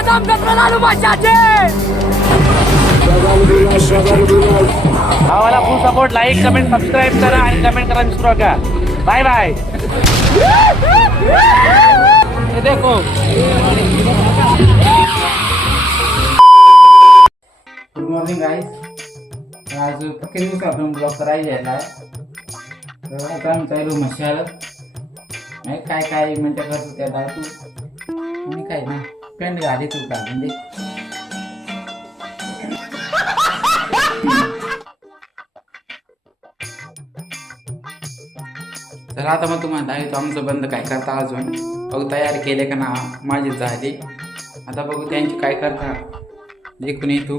आज आमचं प्रधान उपाध्याचे आम्हाला full support like comment subscribe करा आणि कमेंट करा विसरू नका. बाय बाय देखो. गुड मॉर्निंग गाईज आज पक्के दिवस आपण ब्लॉग करायला यायला तर आता चालू मशालत नाही काय काय म्हणते करतो त्या तू? आणि काय ना? पेंट घाली तू का म्हणजे तर आता मग तुम्हाला दाखवतो आमचं बंद काय करता अजून? बघू तयार केले का ना? माझी झाली. आता बघू त्यांची काय करता. जे ये तू.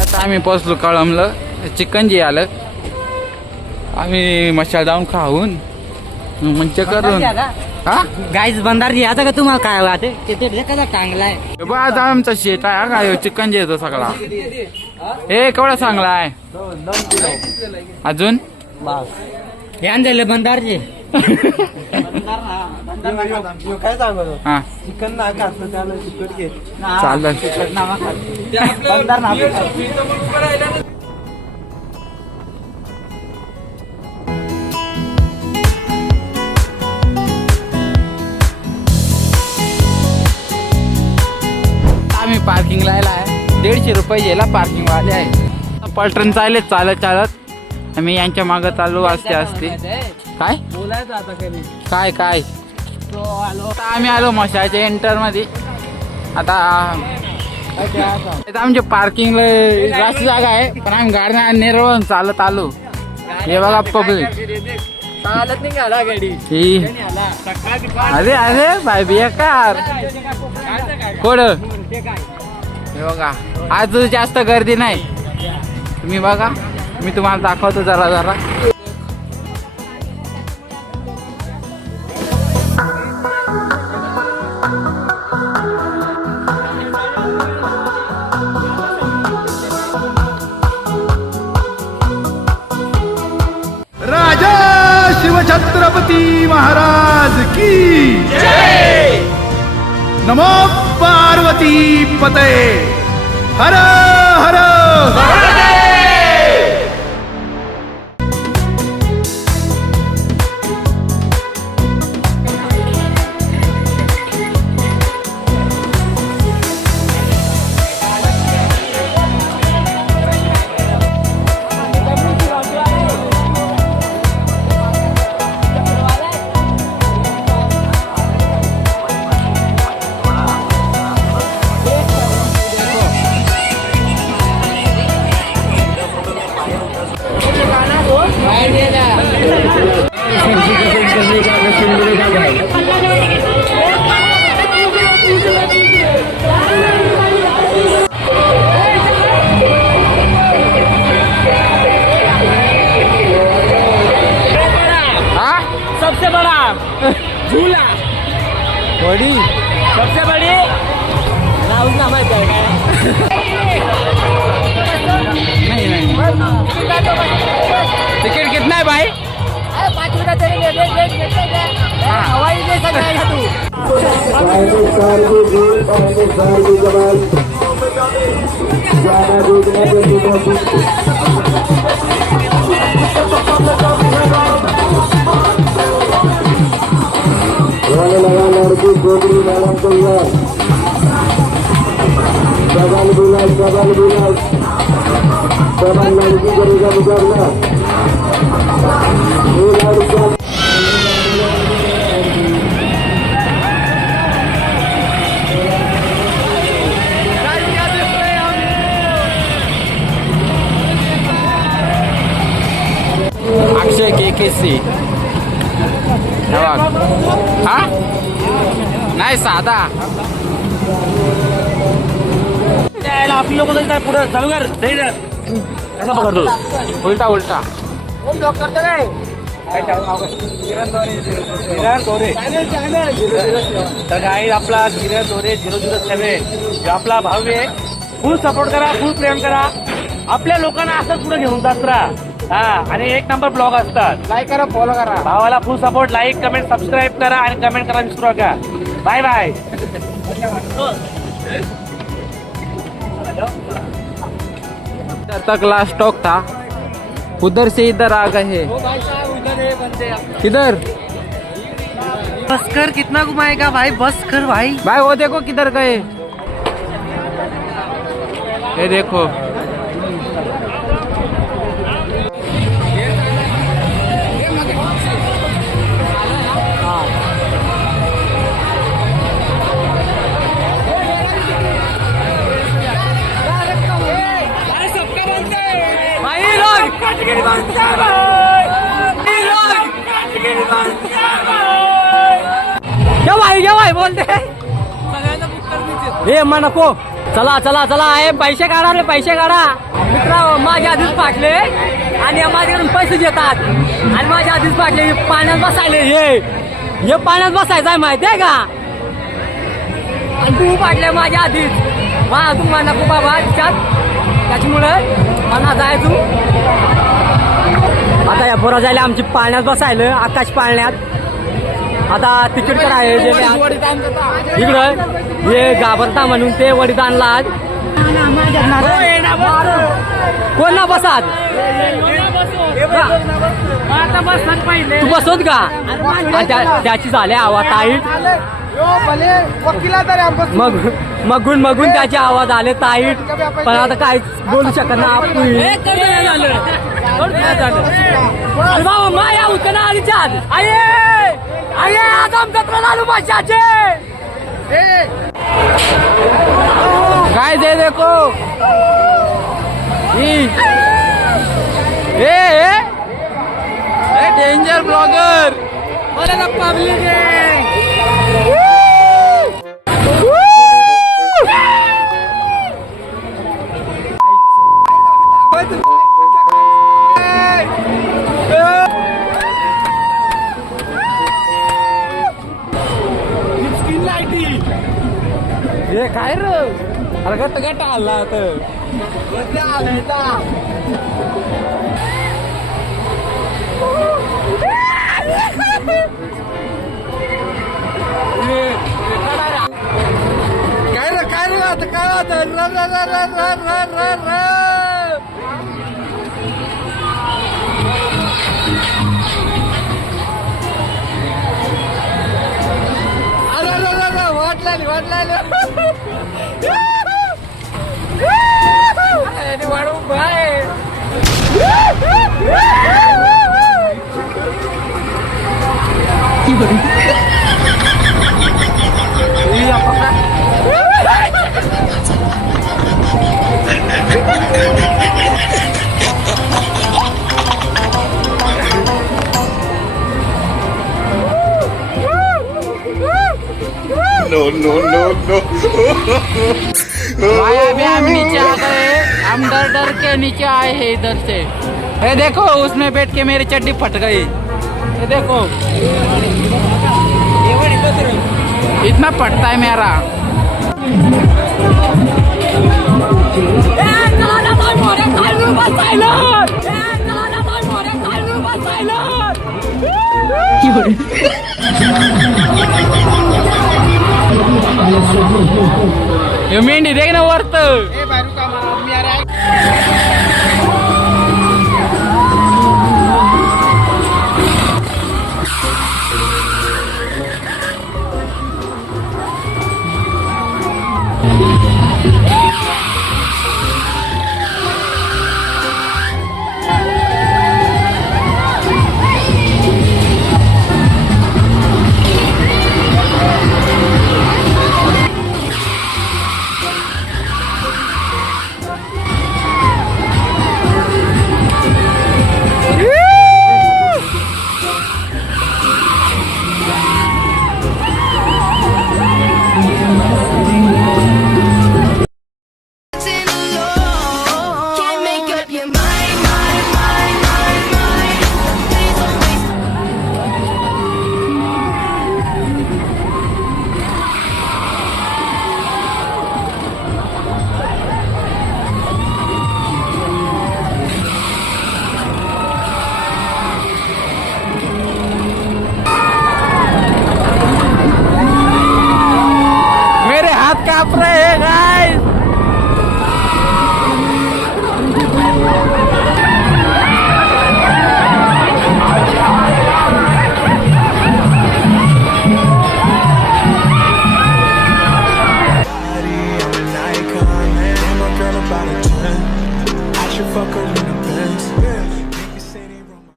आता आम्ही पोचलो कळमलं. चिकन जे आलं. आम्ही मशाल जाऊन खाऊन. म्हणजे करून. हा? गाईज बंदार आता का तुम्हाला काय वाटते तिथे एखादा चांगला आहे. हे बघ आता आमचा शेट आहे हा काय चिकन जे येतो सगळा. हे केवढा चांगला आहे? अजून? यान झाले बंदारचे काय सांगतो हा. चिकन ना घातलं त्याला चिकन घे. चालेल. आम्ही पार्किंगला आहे. दीडशे रुपये गेला पार्किंग वाले आहे पलटण चालले चालत चालत. आम्ही यांच्या मागं चालू असते असते काय? काय काय? आता आम्ही आलो मशाच्या एंटरमध्ये. आता आमच्या पार्किंगला जास्त जागा आहे पण आम्ही गाड्या नेरवून चालत आलो. हे बघा पब्लिक चालत नाही आला गाडी. अरे अरे बाय बेकार. कोड हे बघा आज जास्त गर्दी नाही. तुम्ही बघा मी तुम्हाला दाखवतो जरा जरा. राजा शिवछत्रपती महाराज की नमो पार्वती पते हर हर बडी। सबसे बड़ी। राहुल नामा जाएगा नाही नाही। तिकीट कितना है भाई? पाच रुपये तरी दे दे दे दे दे हवाई दे सी हा? नाही साधा. आपली लोक पुढे चालू कर. कसा पकडतो उलटा उलटा. कोण डॉक्टर तर काय किरण दोरे. तर काही आपला किरण दोरे झिरो झिरो सेव्हन जो आपला भाऊ आहे फुल सपोर्ट करा फुल प्रेम करा. आपल्या लोकांना असंच पुढे घेऊन जात राहा हा आणि एक नंबर ब्लॉग असतात. लाईक करा फॉलो करा. भावाला full support like comment subscribe करा आणि कमेंट करा विसरू नका. बाय बाय तक लास्ट स्टॉक था. उधर से इधर आ गए हैं. किधर? बस कर कितना घुमाएगा भाई? बस कर भाई। भाई वो देखो किधर गए। ये देखो। हे मग नको. चला चला चला. हे पैसे काढा रे पैसे काढा. मित्र माझ्या आधीच पाटले आणि माझ्याकडून पैसे देतात. आणि माझ्या आधीच पाटले हे पाण्यात बसायले हे. हे पाण्यात बसायचं आहे माहिती आहे का? आणि तू फाटले माझ्या आधीच. मा तू मला नको बाबा त्याच्यात त्याच्यामुळे मला जाय तू. आता या पोरा जायला आमची पाण्यात बसायला आकाश पाळण्यात. आता तिकीट तर आहे. जे इकडं हे घाबरता म्हणून ते वडीत आणला आज कोण ना बसात तू बसवत का? त्याची झाले आवाज ताईट मग मगून मगून त्याचे आवाज आले ताईट पण आता काहीच बोलू शकत ना आपण. माया होतं ना आधीच्या आधी. आये! अरे आज आमचं आलो काय दे देखो? ए डेंजर ब्लॉगर बोले ना पब्लिक आहे. हे काय र? अरे गट्ट गट्ट आला तर. काय रे काय रे आता काय आता? र र र र र र र र वाटला वाटला. भाई, अभी हम नीचे आ गए हम डर डर के नीचे आए हैं इधर से। ये देखो, उसमें बैठ के मेरी चड्डी फट गई। देखो। इतना पड़ता है मेरा? हे मेंढी देख ना वरत.